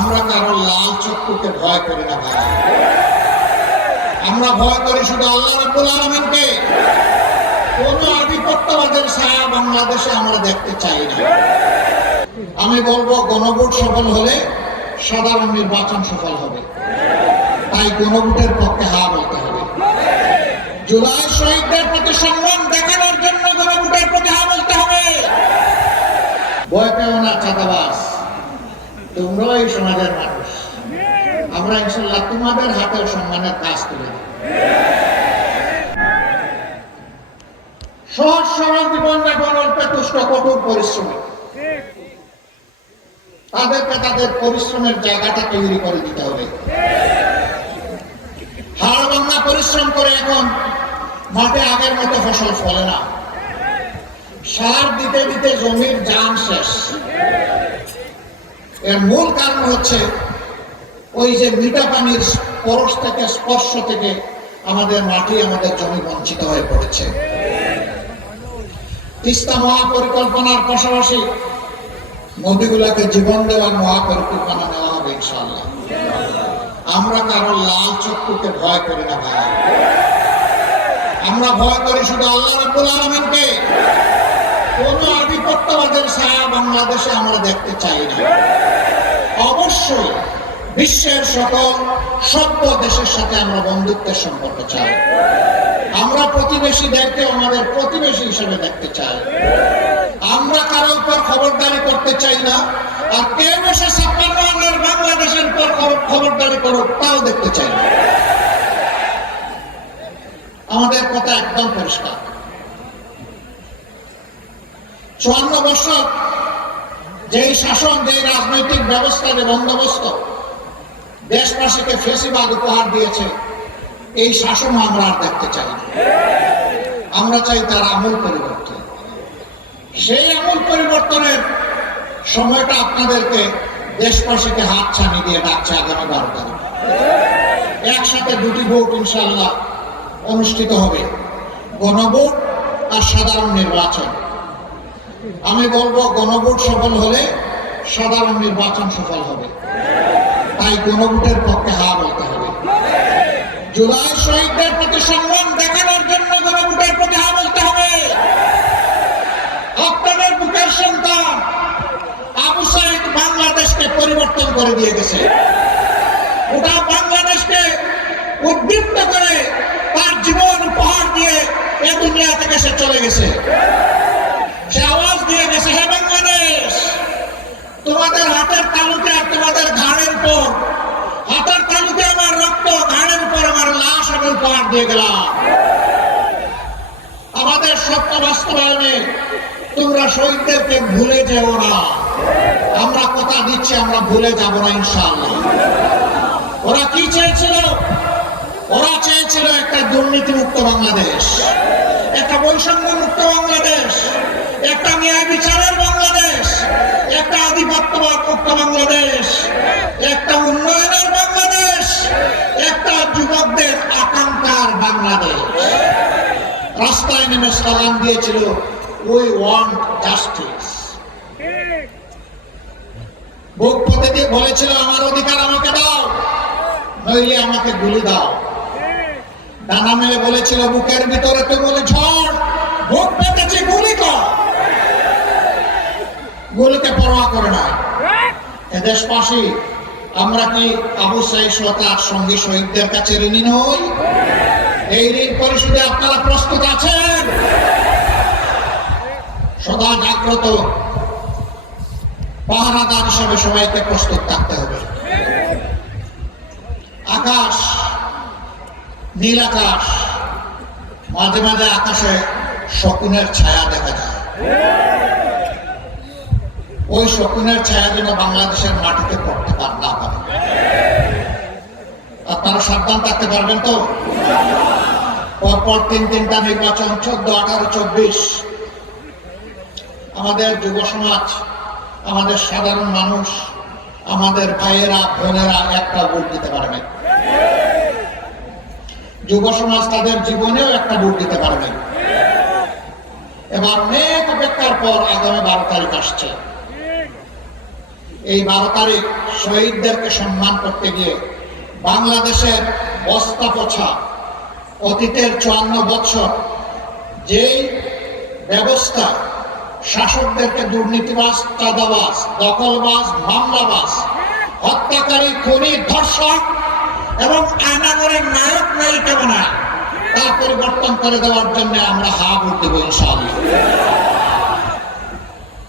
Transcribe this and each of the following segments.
আমরা কারো লাল চক্ষুকে ভয় করি না ভাই, আমরা ভয় করি শুধু আল্লাহ রাব্বুল আলামিনকে। কোন আধিপত্যবাদের ছায়া বাংলাদেশে আমরা দেখতে চাই না। আমি বলবো গণভোট সফল হলে সাধারণ নির্বাচন সফল হবে, তাই গণভোটের পক্ষে হা বলতে হবে। জুলাই শহীদদের প্রতি সম্মান দেখানোর জন্য গণভোটের প্রতি হা বলতে হবে। ভয় পেও না চাঁদাবাজ, তোমরাও এই সমাজের মানুষ। আমরা ইনশাল্লাহ তোমাদের হাতেও সম্মানের কাজ করে দেব। সহজ সরল জীবনযাপন, অল্পে তুষ্ট, কঠোর পরিশ্রমী, তাদেরকে তাদের পরিশ্রমের জায়গাটা তৈরি করে দিতে হবে। হাড় ভাঙা পরিশ্রম করে এখন মাঠে আগের মতো ফসল ফলে না, সার দিতে দিতে জমির জান শেষ। এর মূল কারণ হচ্ছে ওই যে মিঠা পানির পরশ থেকে, স্পর্শ থেকে আমাদের মাটি, আমাদের জমি বঞ্চিত হয়ে পড়েছে। তিস্তা মহাপরিকল্পনার পাশাপাশি নদীগুলোকে জীবন দেওয়ার মহাপরিকল্পনা নেওয়া হবে ইনশাআল্লাহ। আমরা কারো লাল চক্ষুকে ভয় করি না ভাই, আমরা ভয় করি শুধু আল্লাহ রাব্বুল আলামিনকে। কোন আধিপত্যবাদের ছায়া বাংলাদেশে আমরা দেখতে চাই না। অবশ্যই বিশ্বের সকল সভ্য দেশের সাথে আমরা বন্ধুত্বের সম্পর্ক চাই। আমরা প্রতিবেশীদেরকে আমাদের প্রতিবেশী হিসেবে দেখতে চাই। আমরা কারোর উপর খবরদারি করতে চাই না, আর কেউ এসে 56 বাংলাদেশের উপর খবরদারি করুক তাও দেখতে চাই না। আমাদের কথা একদম পরিষ্কার। 54 বছর যেই শাসন, যেই রাজনৈতিক ব্যবস্থা, যে বন্দোবস্ত দেশবাসীকে ফেসিবাদ উপহার দিয়েছে, এই শাসন আমরা আর দেখতে চাই না। আমরা চাই তার আমূল পরিবর্তন। সেই আমূল পরিবর্তনের সময়টা আপনাদেরকে দেশবাসীকে হাত ছানি দিয়ে ডাকছে আগামী 12 তারিখ। একসাথে দুটি ভোট ইনশাআল্লাহ অনুষ্ঠিত হবে, গণভোট আর সাধারণ নির্বাচন। আমি বলবো গণভোট সফল হলে সাধারণ নির্বাচন সফল হবে, তাই গণভোটের পক্ষে হা বলতে হবে। জুলাই শহীদদের প্রতি সম্মান দেখানোর জন্য গণভোটের প্রতি হা বলতে হবে। আপনাদের বুকের সন্তান আবু সাইদ বাংলাদেশকে পরিবর্তন করে দিয়ে গেছে। ওটা বাংলাদেশকে উদ্দীপ্ত করে তার জীবন উপহার দিয়ে এ দুনিয়া থেকে সে চলে গেছে। সে আওয়াজ দিয়ে গেছে, হে বাংলাদেশ, তোমাদের হাতের তালুতে আর তোমাদের ঘাড়ের উপর, হাতের তালুতে আমার রক্ত, ঘাড়ের উপর আমার লাশ আমি উপহার দিয়ে গেলাম। আমাদের স্বপ্ন বাস্তবায়নে তোমরা শহীদদেরকে ভুলে যেও না। আমরা কথা দিচ্ছি, আমরা ভুলে যাব না ইনশাআল্লাহ। ওরা কি চেয়েছিল? ওরা চেয়েছিল একটা দুর্নীতিমুক্ত বাংলাদেশ, একটা বৈষম্য মুক্ত বাংলাদেশ, একটা ন্যায় বিচারের বাংলাদেশ, একটা আধিপত্যবাদ মুক্ত বাংলাদেশ, একটা উন্নয়নের বাংলাদেশ, একটা যুবকদের আকাঙ্ক্ষার বাংলাদেশ। রাস্তায় নেমে স্লোগান দিয়েছিল, উই ওয়ান্ট জাস্টিস। বুক পথে দিয়ে বলেছিল, আমার অধিকার আমাকে দাও, নইলে আমাকে গুলি দাও। ডানা মেলে বলেছিল, বুকের ভিতরে তো বলে ঝড়, বুক পেতেছে গুলি কর। গুলিকে পরোয়া করে না। দেশবাসী, আমরা কি আবু সাইদ ও তার সঙ্গী শহীদদের কাছে ঋণী নই? এই ঋণ পরিশোধে আপনারা প্রস্তুত আছেন? সদা জাগ্রত পাহারাদার হিসেবে সবাইকে প্রস্তুত থাকতে হবে। আকাশ, নীল আকাশ, মাঝে মাঝে আকাশে শকুনের ছায়া দেখা যায়। ওই শকুনের ছায়া যেন বাংলাদেশের মাটিতে পড়তে না পারে। আপনারা সাবধান থাকতে পারবেন তো? পরপর তিনটা নির্বাচন, 14, 18, 24। আমাদের যুব সমাজ, আমাদের সাধারণ মানুষ, আমাদের ভাইয়েরা বোনেরা একটা ভোট দিতে পারবে। যুব সমাজ তাদের জীবনেও একটা ভোট দিতে পারবে। এবার অনেক অপেক্ষার পর আগামী 12 তারিখ আসছে। এই 12 তারিখ শহীদদেরকে সম্মান করতে গিয়ে বাংলাদেশের বস্তা পচা অতীতের 54 বছর যেই ব্যবস্থা শাসকদেরকে দুর্নীতিবাজ, চাঁদাবাজ, দখলবাজ, মামলাবাজ, হত্যাকারী, খুনি, ধর্ষক এবং আয়নাগরের নায়ক নায়িকা বানায় তা পরিবর্তন করে দেওয়ার জন্য আমরা হা ভোট দেব ইনশাআল্লাহ।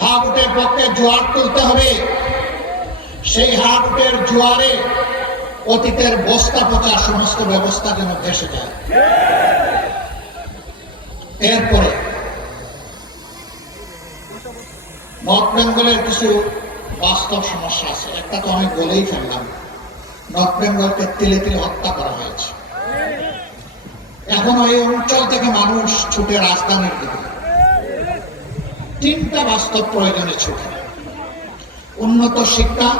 হা ভোটের পক্ষে জোয়ার তুলতে হবে। সেই হা ভোটের জোয়ারে অতীতের বস্তা পচা সমস্ত ব্যবস্থা যেন ভেসে যায়। এরপরে নর্থ বেঙ্গলের কিছু বাস্তব সমস্যা আছে। একটা তো আমি বলেই ফেললাম, নর্থ বেঙ্গলকে তিলে তিলে হত্যা করা হয়েছে। এখন ওই অঞ্চল থেকে মানুষ ছুটে রাজধানীর দিকে। 3টা বাস্তব প্রয়োজনে ছুটে: উন্নত শিক্ষা,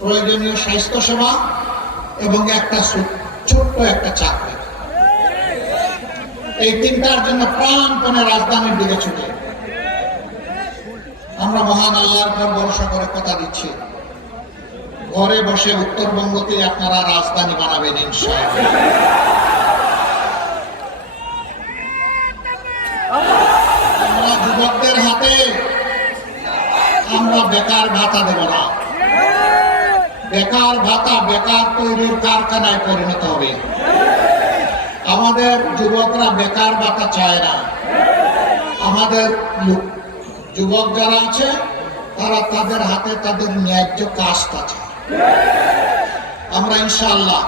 প্রয়োজনীয় স্বাস্থ্য সেবা এবং একটা ছোট্ট একটা চাকরি। এই 3টার জন্য প্রাণপণে রাজধানীর দিকে ছুটে। আমরা মহান আল্লাহর উপর ভরসা করে কথা দিচ্ছি, ঘরে বসে উত্তরবঙ্গতে আপনারা রাজধানী বানাবেন ইনশাআল্লাহ। আমরা যুবকদের হাতে আমরা বেকার ভাতা দেব না। বেকার ভাতা বেকার তৈরির কারখানায় পরিণত হবে। আমাদের যুবকরা বেকার ভাতা চায় না। আমাদের যুবক যারা আছে তারা তাদের হাতে তাদের ন্যায্য কাজটা চায়। আমরা ইনশাআল্লাহ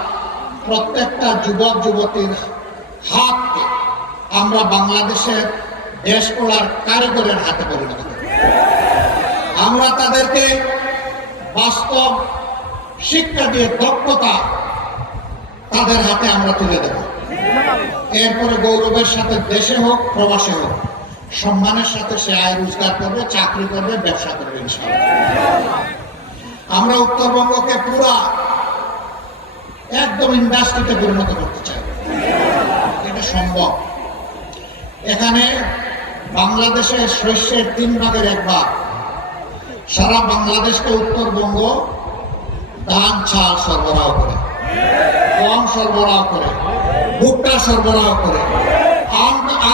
প্রত্যেকটা যুবক যুবতীর হাতকে আমরা বাংলাদেশের দেশ গড়ার কারিগরের হাতে পরিণত করব। আমরা তাদেরকে বাস্তব শিক্ষা দিয়ে দক্ষতা তাদের হাতে আমরা তুলে দেব। এরপরে গৌরবের সাথে দেশে হোক প্রবাসে হোক সম্মানের সাথে সে আয় রোজগার করবে, চাকরি করবে, ব্যবসা করবে ইনশাআল্লাহ। আমরা উত্তরবঙ্গকে পুরা একদম ইন্ডাস্ট্রিতে পরিণত করতে চাই। এটা সম্ভব। এখানে বাংলাদেশের শস্যের 3 ভাগের 1 ভাগ সারা বাংলাদেশকে উত্তরবঙ্গ ধান চাল সরবরাহ করে, গম সরবরাহ করে, ভুট্টা সরবরাহ করে,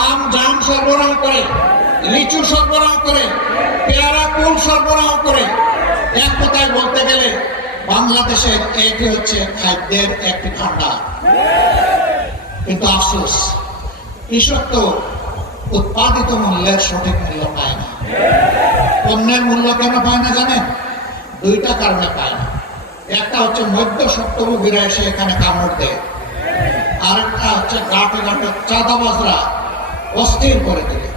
আম জাম সরবরাহ করে, লিচু সরবরাহ করে, পেয়ারা কুল সরবরাহ করে। এক কথায় বলতে গেলে বাংলাদেশের এটি হচ্ছে খাদ্যের একটি ভান্ডার। কিন্তু আফসোস, কৃষক তো উৎপাদিত মূল্যের সঠিক মূল্য পায় না। পণ্যের মূল্য কেন পায় না জানেন? 2টা কারণে পায় না। একটা হচ্ছে মধ্য সপ্তভোগীরা এসে এখানে কামড় দেয়, আরেকটা হচ্ছে ঘাটে ঘাটে চাঁদাবাজরা অস্থির করে দিলে।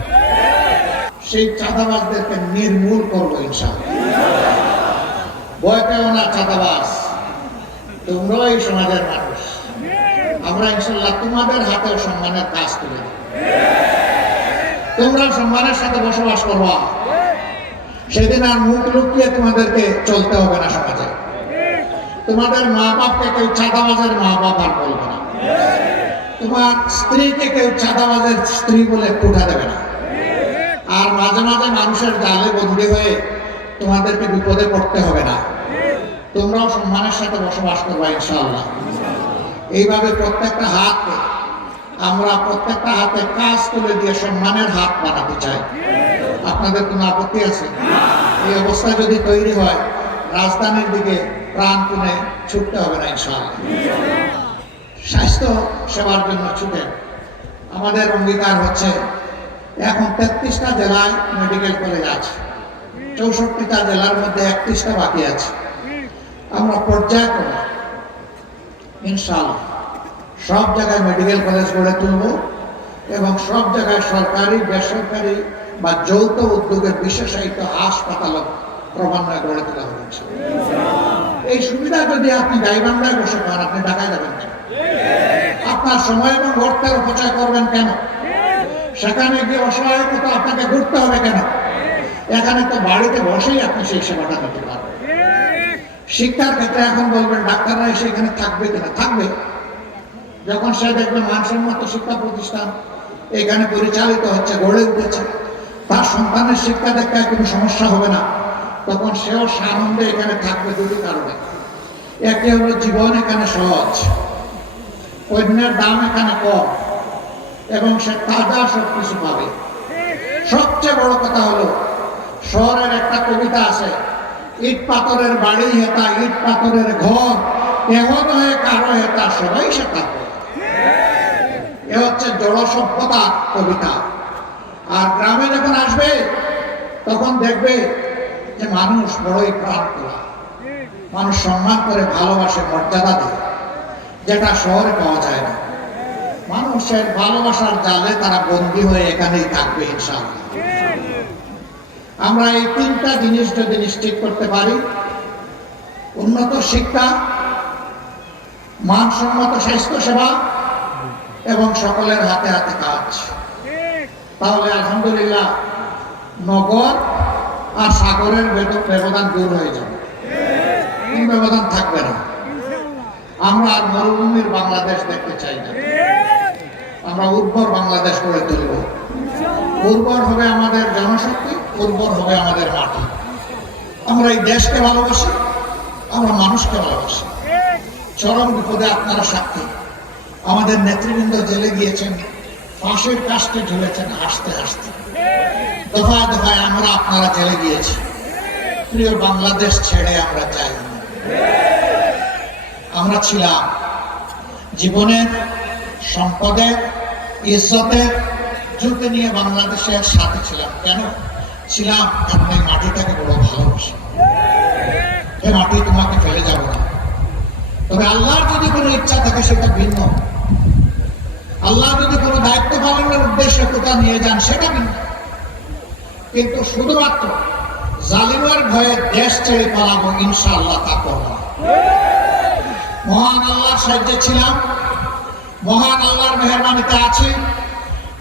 সেই চাঁদাবাজদেরকে নির্মূল করবো ইনশাআল্লাহ। ভয় পেও না চাঁদাবাজ, তোমরাও এই সমাজের মানুষ। আমরা ইনশাআল্লাহ তোমাদের হাতেও সম্মানের কাজ তুলে দেব। তোমরা সম্মানের সাথে বসবাস করবা, সেদিন আর মুখ লুকিয়ে তোমাদেরকে চলতে হবে না সমাজে। তোমাদের মা বাপকে কেউ চাঁদাবাজের মা বাপ আর বলবে না। তোমার স্ত্রীকে কেউ চাঁদাবাজের স্ত্রী বলে কুঠা দেবে না। আর মাঝে মাঝে মানুষের জালে বন্দী হয়ে তোমাদেরকে বিপদে পড়তে হবে না। তোমরাও সম্মানের সাথে বসবাস করবা ইনশাআল্লাহ। এইভাবে প্রত্যেকটা হাতকে আমরা প্রত্যেকটা হাতে কাজ তুলে দিয়ে সম্মানের হাত বানাতে চাই। আপনাদের কোনো আপত্তি আছে? এই অবস্থা যদি তৈরি হয় রাজধানীর দিকে প্রাণপণে ছুটতে হবে না ইনশাআল্লাহ। স্বাস্থ্য সেবার জন্য ছুটে আমাদের অঙ্গীকার হচ্ছে এখন 33টা জেলায় মেডিকেল কলেজ আছে, 64টা জেলার মধ্যে 31টা বাকি আছে। আমরা পর্যায়ক্রমে ইনশাআল্লাহ সব জায়গায় মেডিকেল কলেজ গড়ে তুলব এবং সব জায়গায় সরকারি, বেসরকারি বা যৌথ উদ্যোগের বিশেষায়িত হাসপাতাল ক্রমান্বয়ে গড়ে তোলা হবে। এই সুবিধা যদি আপনি গাইবান্ধায় বসে পান, আপনি ঢাকায় যাবেন কেন? আপনার সময় এবং অর্থের অপচয় করবেন কেন? সেখানে গিয়ে অসহায়তা আপনাকে ঘুরতে হবে কেন? এখানে তো বাড়িতে বসেই আপনি সেই সেবাটা নিতে পারবেন। শিক্ষার ক্ষেত্রে এখন বলবেন ডাক্তাররা এসে এখানে থাকবে কিনা? থাকবে। যখন সে দেখবে মানসম্মত শিক্ষা প্রতিষ্ঠান এখানে পরিচালিত হচ্ছে, গড়ে উঠেছে, তার সন্তানের শিক্ষা দীক্ষায় কোনো সমস্যা হবে না, তখন সেও সানন্দে এখানে থাকবে দুটি কারণে। একে হলো জীবন এখানে সহজ, পণ্যের দাম এখানে কম এবং সে তাজা সবকিছু পাবে। সবচেয়ে বড় কথা হলো শহরের একটা কবিতা আছে, ইট পাথরের বাড়ি হেতা ইট পাথরের ঘর, কেহ নয় কারো হেতা সবাই সে থাকবে। এ হচ্ছে জড় সভ্যতার কবিতা। আর গ্রামে যখন আসবে তখন দেখবে যে মানুষ বড়ই প্রাণ করা, মানুষ সম্মান করে, ভালোবাসে, মর্যাদা দেয়, যেটা শহরে পাওয়া যায় না। মানুষের ভালোবাসার জালে তারা বন্দী হয়ে এখানেই থাকবে ইনশাআল্লাহ। আমরা এই তিনটা জিনিস যদি নিশ্চিত করতে পারি, উন্নত শিক্ষা, মানসম্মত স্বাস্থ্য সেবা এবং সকলের হাতে হাতে কাজ, তাহলে আলহামদুলিল্লাহ নগর আর সাগরের ব্যবধান দূর হয়ে যাবে, কোন ব্যবধান থাকবে না। আমরা আর মরুভূমির বাংলাদেশ দেখতে চাই না, আমরা উর্বর বাংলাদেশ গড়ে তুলব। উর্বর হবে আমাদের জনশক্তি, উর্বর হবে আমাদের মাটি। আমরা এই দেশকে ভালোবাসি, আমরা মানুষকে ভালোবাসি। চরম বিপদে আপনারা সাক্ষী, আমাদের নেতৃবৃন্দ জেলে গিয়েছেন, ফাঁসির কাস্টে ঝুলেছেন হাসতে হাসতে। দফায় দফায় আমরা আপনারা জেলে গিয়েছি। প্রিয় বাংলাদেশ ছেড়ে আমরা যাই না। আমরা ছিলাম জীবনের, সম্পদের, ইজ্জতের ঝুঁকি নিয়ে বাংলাদেশের সাথে ছিলাম। কেন ছিলাম? কারণ এই মাটিটাকে বড় ভালোবাসি। এই মাটি তোমাকে ফেলে যাব না। তবে আল্লাহর যদি কোনো ইচ্ছা থাকে সেটা ভিন্ন। আল্লাহ যদি কোনো দায়িত্ব পালনের উদ্দেশ্যে কোথা নিয়ে যান সেটা ভিন্ন। কিন্তু শুধুমাত্র জালিমের ভয়ে দেশ ছেড়ে পালাবো ইনশাআল্লাহ তা করব না। মহান আল্লাহর সাহায্যে ছিলাম, মহান আল্লাহর মেহেরবানিতে আছি,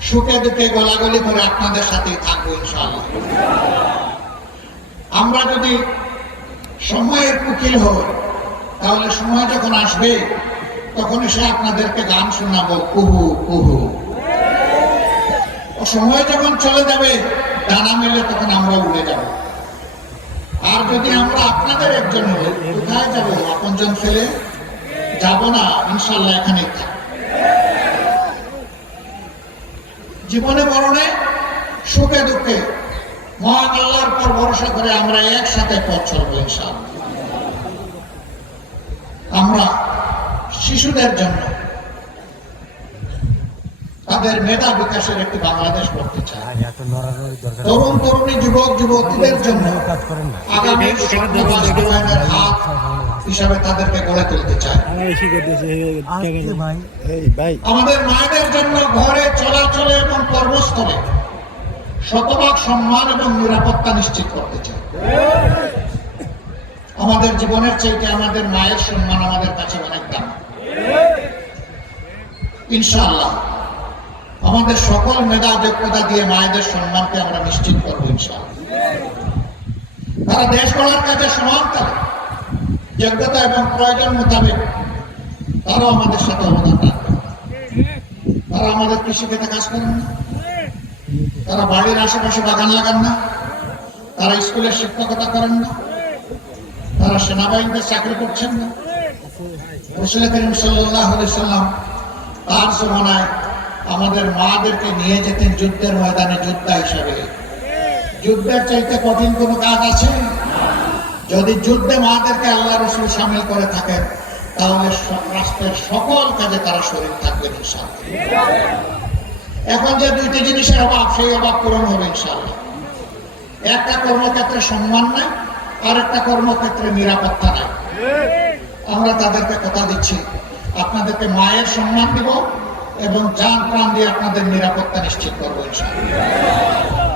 সুখে দুঃখে গলাগলি করে আপনাদের সাথেই থাকবো ইনশাআল্লাহ। আমরা যদি সময়ের উকিল হই, তাহলে সময় যখন আসবে তখন এসে আপনাদেরকে গান শোনাবো কুহু কুহু। ও সময় যখন চলে যাবে ডানা মেলে তখন আমরা উড়ে যাব। আর যদি আমরা আপনাদের একজন হই, কোথায় যাব? আপনজন ফেলে যাব না ইনশাআল্লাহ, এখানেই থাকব। জীবনে মরণে, সুখে দুঃখে মহান আল্লাহর পর ভরসা করে আমরা একসাথে পথ চলবো ইনশাআল্লাহ। আমরা শিশুদের জন্য তাদের মেধা বিকাশের একটি বাংলাদেশ করতে চাই। তরুণ তরুণী, যুবক যুবতীদের জন্য আগামী বাস্তবায়নের হাত হিসাবে তাদেরকে গড়ে তুলতে চাই। আমাদের মায়েদের জন্য ঘরে চলাচলে এবং কর্মস্থলে শতভাগ সম্মান এবং নিরাপত্তা নিশ্চিত করতে চাই। আমাদের জীবনের চাইতে আমাদের মায়ের সম্মান আমাদের কাছে অনেক দাম। ইনশাআল্লাহ আমাদের সকল মেধা যোগ্যতা দিয়ে মায়েদের সম্মানকে আমরা নিশ্চিত করবো ইনশাআল্লাহ। তারা দেশ গড়ার কাজে সমানতালে যোগ্যতা এবং প্রয়োজন মোতাবেক তারাও আমাদের সাথে অবদান রাখবে। তারা আমাদের কৃষিক্ষেত্রে কাজ করেন না, তারা বাড়ির আশেপাশে বাগান লাগান না, তারা স্কুলের শিক্ষকতা করেন না, তারা সেনাবাহিনীতে চাকরি করছেন না। রাসূল করিম সাল্লাল্লাহু আলাইহি সাল্লাম তার জমানায় আমাদের মাদেরকে নিয়ে যেতেন যুদ্ধের ময়দানে যোদ্ধা হিসাবে। যুদ্ধের চাইতে কঠিন কোনো কাজ আছে? যদি যুদ্ধে মাদেরকে আল্লাহ রাসূল শামিল করে থাকেন তাহলে রাষ্ট্রের সকল কাজে তারা শরীর থাকবেন ইনশাআল্লাহ। এখন যে দুইটি জিনিসের অভাব, সেই অভাব পূরণ হবে ইনশাআল্লাহ। একটা কর্মক্ষেত্রে সম্মান নাই, আর একটা কর্মক্ষেত্রে নিরাপত্তা নাই। আমরা তাদেরকে কথা দিচ্ছি, আপনাদেরকে মায়ের সম্মান দিব এবং জান প্রাণ দিয়ে আপনাদের নিরাপত্তা নিশ্চিত করবো ইনশাআল্লাহ।